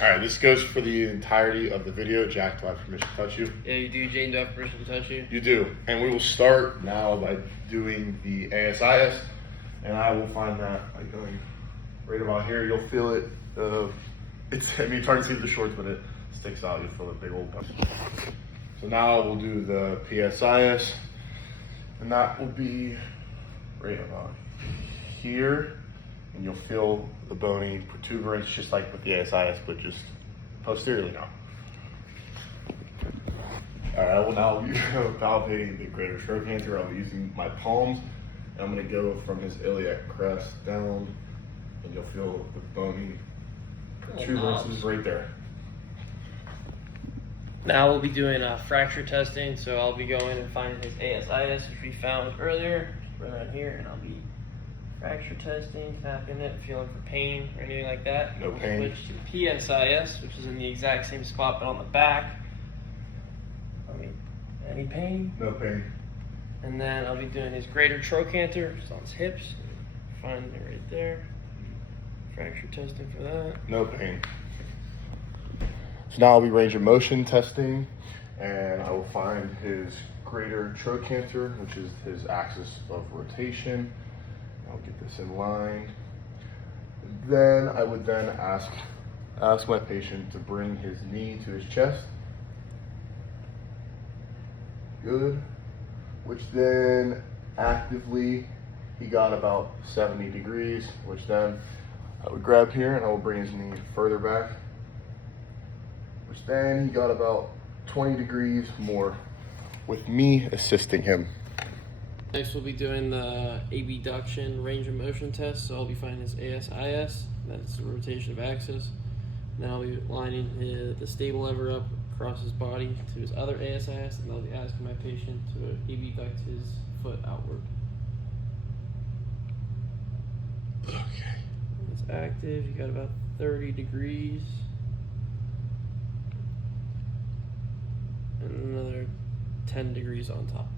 All right, this goes for the entirety of the video. Jack, do I have permission to touch you? Yeah, you do. Jane, do I have permission to touch you? You do. And we will start now by doing the ASIS. And I will find that by going right about here. You'll feel it. It's hard to see the shorts, but it sticks out. You'll feel a big old punch. So now we'll do the PSIS. And that will be right about here. And you'll feel the bony protuberance, just like with the ASIS, but just posteriorly now. All right, I will now be palpating the greater trochanter. I'll be using my palms, and I'm gonna go from his iliac crest down, and you'll feel the bony protuberances right there. Now we'll be doing fracture testing, so I'll be going and finding his ASIS, which we found earlier, right around here, and I'll be fracture testing, tapping it, feeling for pain or anything like that. No pain. Switch to the PSIS, which is in the exact same spot but on the back. Any pain? No pain. And then I'll be doing his greater trochanter, just on his hips. Finding it right there. Fracture testing for that. No pain. So now I'll be range of motion testing, and I will find his greater trochanter, which is his axis of rotation. I'll get this in line. Then I would then ask my patient to bring his knee to his chest. Good. Which then actively, he got about 70 degrees, which then I would grab here and I will bring his knee further back. Which then he got about 20 degrees more with me assisting him. Next we'll be doing the abduction range of motion test. So I'll be finding his ASIS, that's the rotation of axis. And then I'll be lining the stable lever up across his body to his other ASIS, and I'll be asking my patient to abduct his foot outward. Okay. It's active, you got about 30 degrees. And another 10 degrees on top.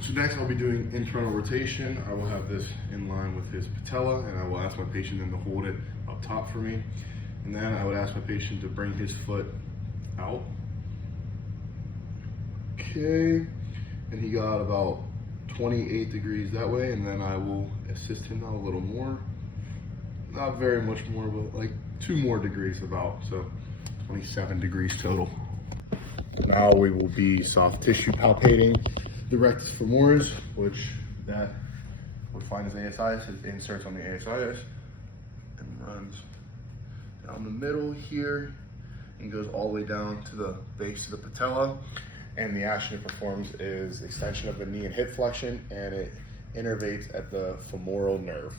So next I'll be doing internal rotation. I will have this in line with his patella, and I will ask my patient then to hold it up top for me. And then I would ask my patient to bring his foot out. Okay, and he got about 28 degrees that way, and then I will assist him now a little more. Not very much more, but like 2 more degrees about, so 27 degrees total. Now we will be soft tissue palpating the rectus femoris, which that would find his ASIS. It inserts on the ASIS and runs down the middle here and goes all the way down to the base of the patella. And the action it performs is extension of the knee and hip flexion, and it innervates at the femoral nerve.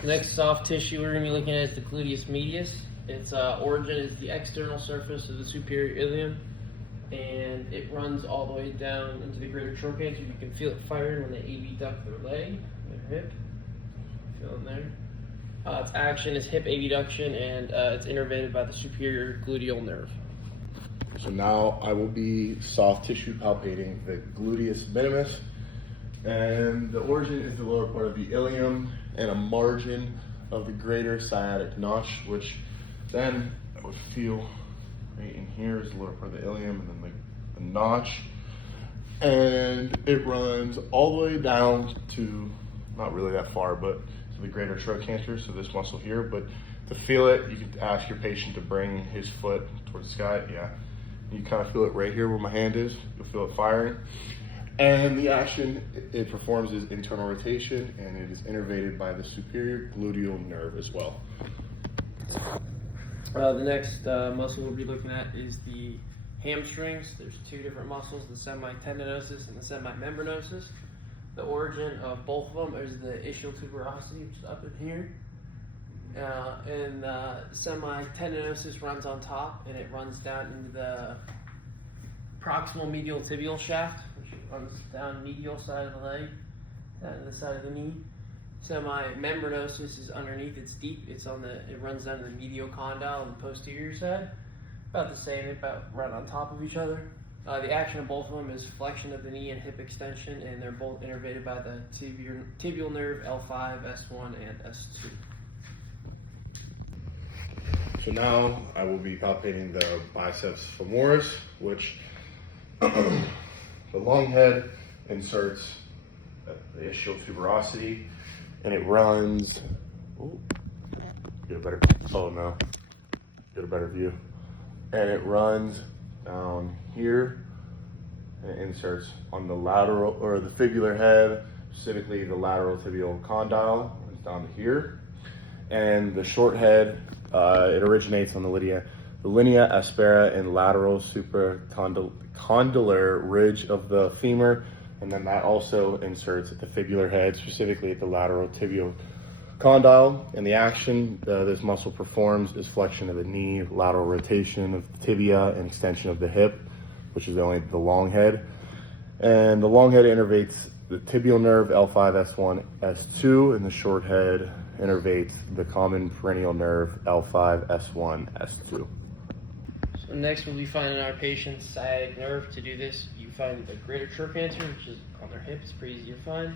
The next soft tissue we're going to be looking at is the gluteus medius. Its origin is the external surface of the superior ilium, and it runs all the way down into the greater trochanter. You can feel it firing when they abduct their leg, their hip. Feel it there. Its action is hip abduction, and it's innervated by the superior gluteal nerve. So now I will be soft tissue palpating the gluteus minimus, and the origin is the lower part of the ilium and a margin of the greater sciatic notch, which then I would feel right in here is the lower part of the ilium, and then the notch, and it runs all the way down to, not really that far, but to the greater trochanter, so this muscle here. But to feel it, you can ask your patient to bring his foot towards the sky. Yeah, you kind of feel it right here where my hand is. You'll feel it firing. And the action it performs is internal rotation, and it is innervated by the superior gluteal nerve as well. The next muscle we'll be looking at is the hamstrings. There's 2 different muscles, the semitendinosus and the semimembranosus. The origin of both of them is the ischial tuberosity, which is up in here. And semitendinosus runs on top, and it runs down into the proximal medial tibial shaft, which runs down medial side of the leg, down to the side of the knee. Semimembranosus is underneath, it's deep, it runs down to the medial condyle on the posterior side. About the same, about right on top of each other. The action of both of them is flexion of the knee and hip extension, and they're both innervated by the tibial nerve L5, S1, and S2. So now I will be palpating the biceps femoris, which the long head inserts the ischial tuberosity, and it runs. Ooh, get a better. Oh no, get a better view. And it runs down here and it inserts on the lateral or the fibular head, specifically the lateral tibial condyle, runs down to here. And the short head, it originates on the linea aspera and lateral supracondylar ridge of the femur, and then that also inserts at the fibular head, specifically at the lateral tibial condyle. And the action this muscle performs is flexion of the knee, lateral rotation of the tibia, and extension of the hip, which is only the long head. And the long head innervates the tibial nerve L5, S1, S2, and the short head innervates the common perennial nerve L5, S1, S2. So next we'll be finding our patient's sciatic nerve. To do this, you find the greater trochanter, which is on their hips, pretty easy to find,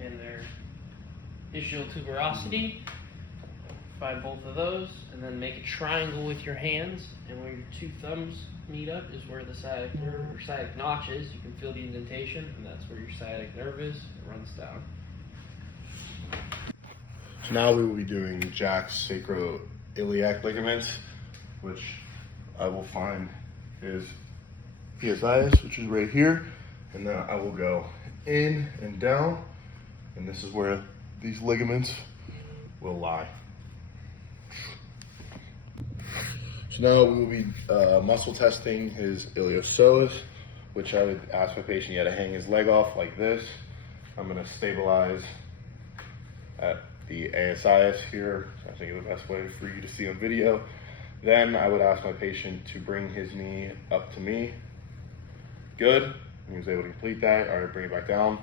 and their ischial tuberosity. Find both of those, and then make a triangle with your hands, and where your two thumbs meet up is where the sciatic nerve or sciatic notch is. You can feel the indentation, and that's where your sciatic nerve is. It runs down. So now we will be doing Jack's sacroiliac ligaments, which I will find is PSIS, which is right here, and then I will go in and down, and this is where these ligaments will lie. So now we will be muscle testing his iliopsoas, which I would ask my patient to hang his leg off like this. I'm going to stabilize at the ASIS here. So I think the best way for you to see on video. Then I would ask my patient to bring his knee up to me. Good. He was able to complete that. All right, bring it back down.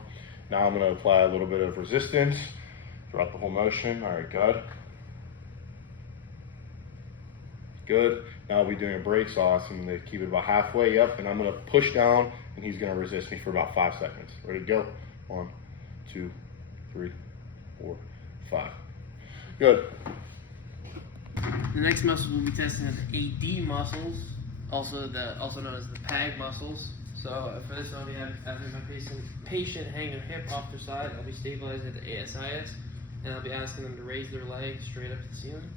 Now I'm going to apply a little bit of resistance throughout the whole motion. All right, good. Good. Now I'll be doing a break, so I'm going to keep it about halfway. Yep. And I'm going to push down, and he's going to resist me for about 5 seconds. Ready to go? 1, 2, 3, 4, 5. Good. The next muscle we'll be testing is AD muscles, also known as the PAG muscles. So for this, I'll be having my patient hang their hip off their side. I'll be stabilizing at the ASIS, and I'll be asking them to raise their leg straight up to the ceiling.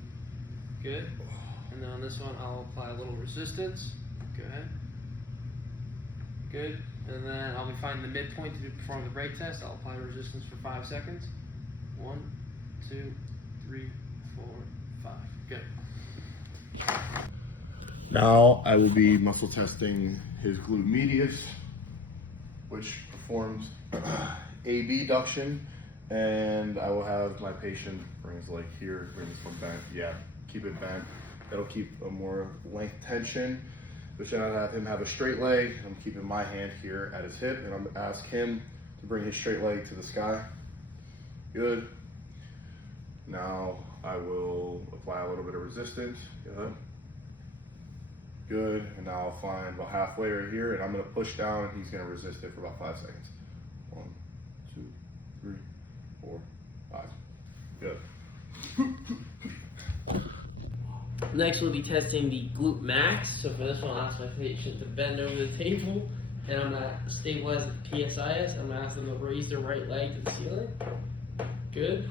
Good. And then on this one, I'll apply a little resistance. Go ahead. Good. And then I'll be finding the midpoint to perform the break test. I'll apply resistance for 5 seconds. 1, 2, 3, 4, 5. Good. Now I will be muscle testing his glute medius, which performs abduction, and I will have my patient bring his leg here, bring this one back. Yeah, keep it bent. That'll keep a more length tension. Which then I'll have him have a straight leg. I'm keeping my hand here at his hip, and I'm gonna ask him to bring his straight leg to the sky. Good. Now I will apply a little bit of resistance. Good. Good. And now I'll find about halfway right here, and I'm going to push down, and he's going to resist it for about 5 seconds. 1, 2, 3, 4, 5. Good. Next, we'll be testing the glute max. So for this one, I'll ask my patient to bend over the table, and I'm going to stabilize the PSIS. I'm going to ask them to raise their right leg to the ceiling. Good.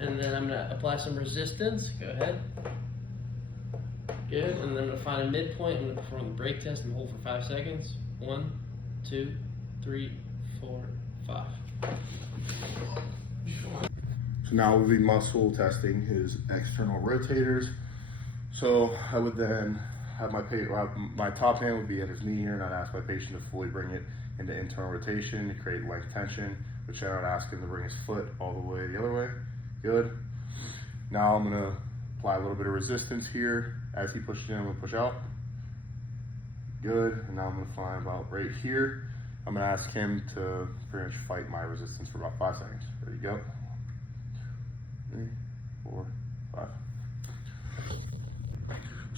And then I'm going to apply some resistance. Go ahead. Good. And then I'm going to find a midpoint. I'm going to perform the break test and hold for 5 seconds. 1, 2, 3, 4, 5. So now we'll be muscle testing his external rotators. So I would then have my top hand would be at his knee here, and I'd ask my patient to fully bring it into internal rotation to create length tension, which then I would ask him to bring his foot all the way the other way. Good. Now I'm going to apply a little bit of resistance here. As he pushes in, I'm going to push out. Good. And now I'm going to find about right here. I'm going to ask him to pretty much fight my resistance for about 5 seconds. There you go. 3, 4, 5.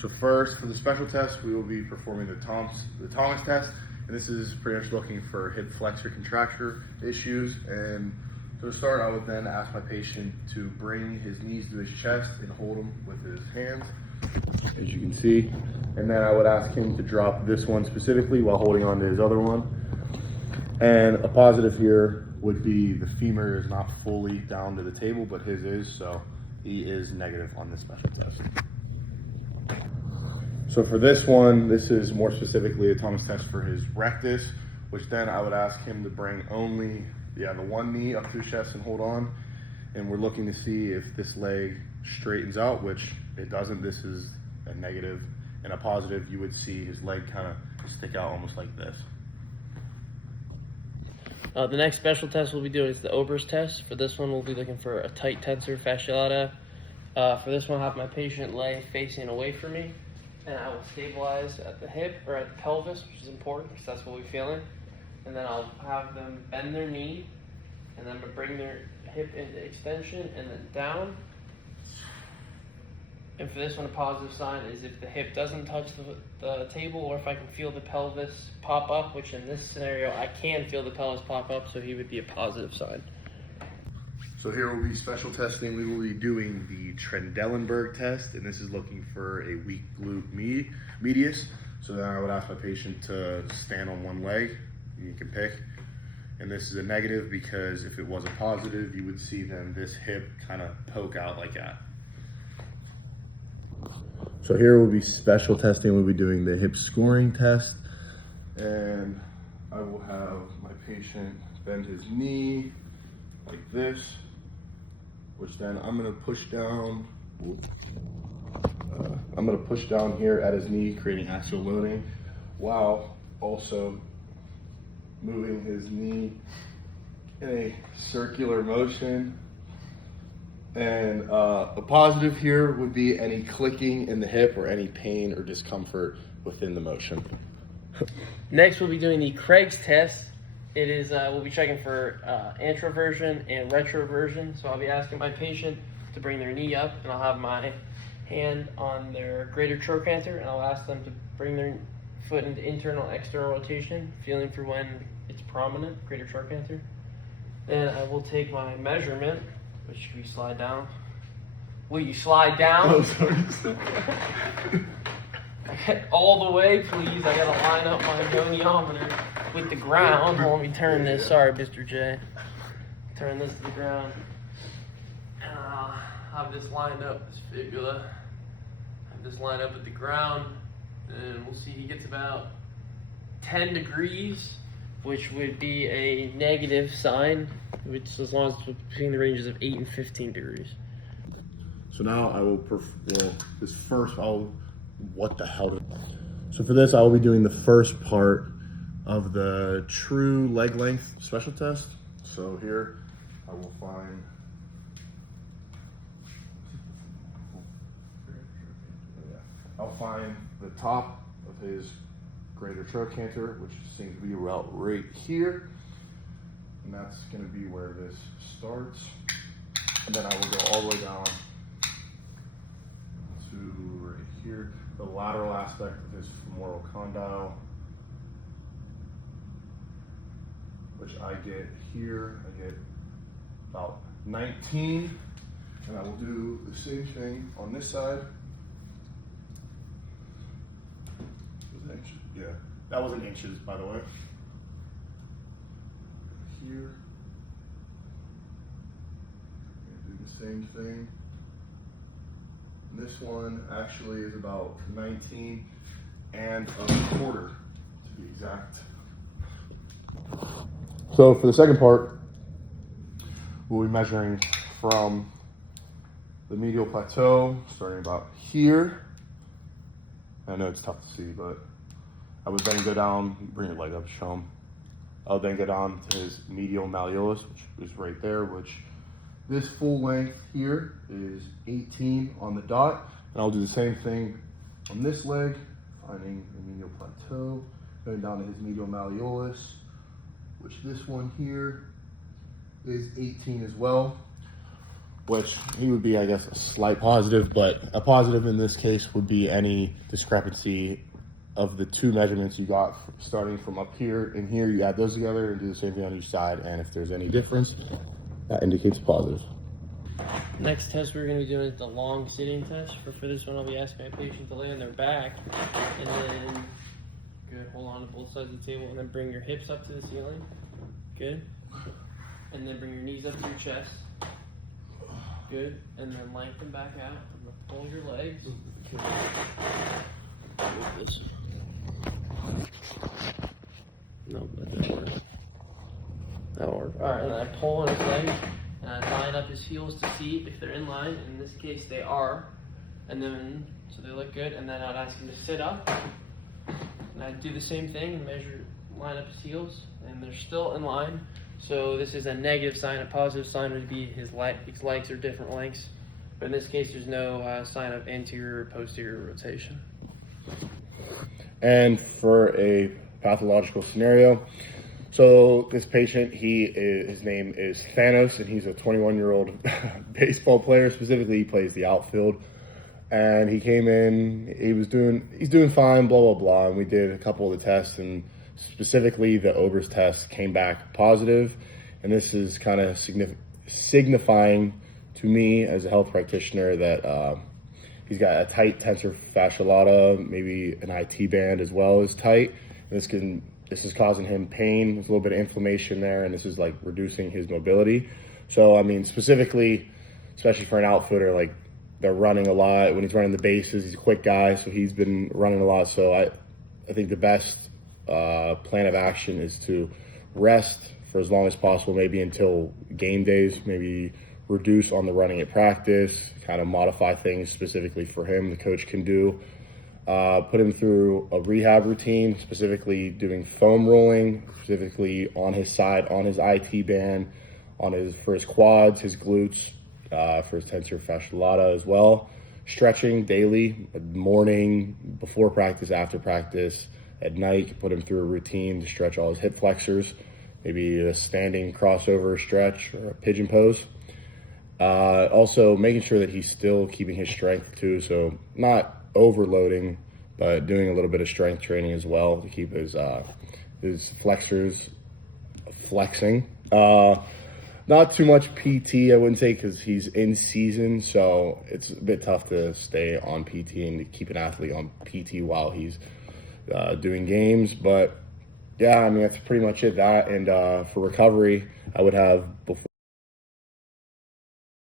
So first, for the special test, we will be performing the Thomas test. And this is pretty much looking for hip flexor contracture issues. And to start, I would then ask my patient to bring his knees to his chest and hold them with his hands. as you can see. And then I would ask him to drop this one specifically while holding on to his other one. And a positive here would be the femur is not fully down to the table, but his is, so he is negative on this special test. So for this one, this is more specifically a Thomas test for his rectus, which then I would ask him to bring only, the one knee up to his chest and hold on. And we're looking to see if this leg straightens out, which it doesn't. This is a negative. And a positive, you would see his leg kind of stick out almost like this. The next special test we'll be doing is the Ober's test. For this one, we'll be looking for a tight tensor fasciata. For this one, I'll have my patient lay facing away from me, and I will stabilize at the hip or at the pelvis, which is important because that's what we're feeling. And then I'll have them bend their knee, and then bring their hip into extension and then down. And for this one, a positive sign is if the hip doesn't touch the table, or if I can feel the pelvis pop up, which in this scenario, I can feel the pelvis pop up, so he would be a positive sign. So here will be special testing. We will be doing the Trendelenburg test, and this is looking for a weak glute medius. So then I would ask my patient to stand on one leg, you can pick. And this is a negative because if it was a positive, you would see then this hip kind of poke out like that. So here will be special testing. We'll be doing the hip scoring test, and I will have my patient bend his knee like this, which then I'm gonna push down. I'm gonna push down here at his knee, creating axial loading, while also moving his knee in a circular motion. And a positive here would be any clicking in the hip or any pain or discomfort within the motion. Next, we'll be doing the Craig's test. It is, we'll be checking for anteroversion and retroversion. So I'll be asking my patient to bring their knee up, and I'll have my hand on their greater trochanter, and I'll ask them to bring their foot into internal and external rotation, feeling for when it's prominent, greater trochanter. Then I will take my measurement, which we slide down. Will you slide down? Oh, sorry. All the way, please. I gotta line up my goniometer with the ground. Let me turn this. Sorry, Mr. J. Turn this to the ground. And I'll have this lined up, this fibula. Have this lined up at the ground. And we'll see he gets about 10 degrees, which would be a negative sign, which as long as it's between the ranges of 8 and 15 degrees. So now I will, what the hell? So for this, I will be doing the first part of the true leg length special test. So here I will find, I'll find the top of his greater trochanter, which seems to be about right here. And that's gonna be where this starts. And then I will go all the way down to right here, the lateral aspect of his femoral condyle, which I get here. I get about 19, and I will do the same thing on this side. Yeah, that was in inches, by the way. Here, do the same thing. This one actually is about 19 and a quarter, to be exact. So for the second part, we'll be measuring from the medial plateau, starting about here. I know it's tough to see, but I would then go down, bring your leg up, show him. I'll then go down to his medial malleolus, which is right there, which this full length here is 18 on the dot. And I'll do the same thing on this leg, finding the medial plateau, going down to his medial malleolus, which this one here is 18 as well, which he would be, I guess, a slight positive, but a positive in this case would be any discrepancy of the two measurements you got starting from up here and here. You add those together and do the same thing on each side, and if there's any difference, that indicates positive. Next test we're going to be doing is the long sitting test. For this one, I'll be asking my patient to lay on their back, and then good, hold on to both sides of the table, and then bring your hips up to the ceiling. Good. And then bring your knees up to your chest. Good. And then lengthen back out. And then pull your legs. Move this. No, that doesn't work. That'll work. Alright, and then I pull on his legs, and I line up his heels to see if they're in line. In this case, they are. And then, so they look good. And then I'd ask him to sit up. And I'd do the same thing and measure, line up his heels. And they're still in line. So this is a negative sign. A positive sign would be his legs are different lengths. But in this case, there's no sign of anterior or posterior rotation. And for a pathological scenario, so this patient, his name is Thanos, and he's a 21-year-old baseball player. Specifically, he plays the outfield. And he came in, he's doing fine, blah, blah, blah. And we did a couple of the tests, and specifically the Ober's test came back positive. And this is kind of signifying to me as a health practitioner that he's got a tight tensor fascia lata, maybe an IT band as well as tight. And this is causing him pain. There's a little bit of inflammation there, and this is like reducing his mobility. So, I mean, specifically, especially for an outfielder, like they're running a lot. When he's running the bases, he's a quick guy, so he's been running a lot. So I think the best plan of action is to rest for as long as possible, maybe until game days, maybe reduce on the running at practice, kind of modify things specifically for him the coach can do. Put him through a rehab routine, specifically doing foam rolling, specifically on his side, on his IT band, for his quads, his glutes, for his tensor fascia lata as well. Stretching daily, morning, before practice, after practice, at night. Put him through a routine to stretch all his hip flexors, maybe a standing crossover stretch or a pigeon pose. Also making sure that he's still keeping his strength too, so not overloading, but doing a little bit of strength training as well to keep his flexors flexing. Not too much PT, I wouldn't say, because he's in season, so it's a bit tough to stay on PT and to keep an athlete on PT while he's doing games. But yeah, I mean, that's pretty much it. That, and for recovery, I would have before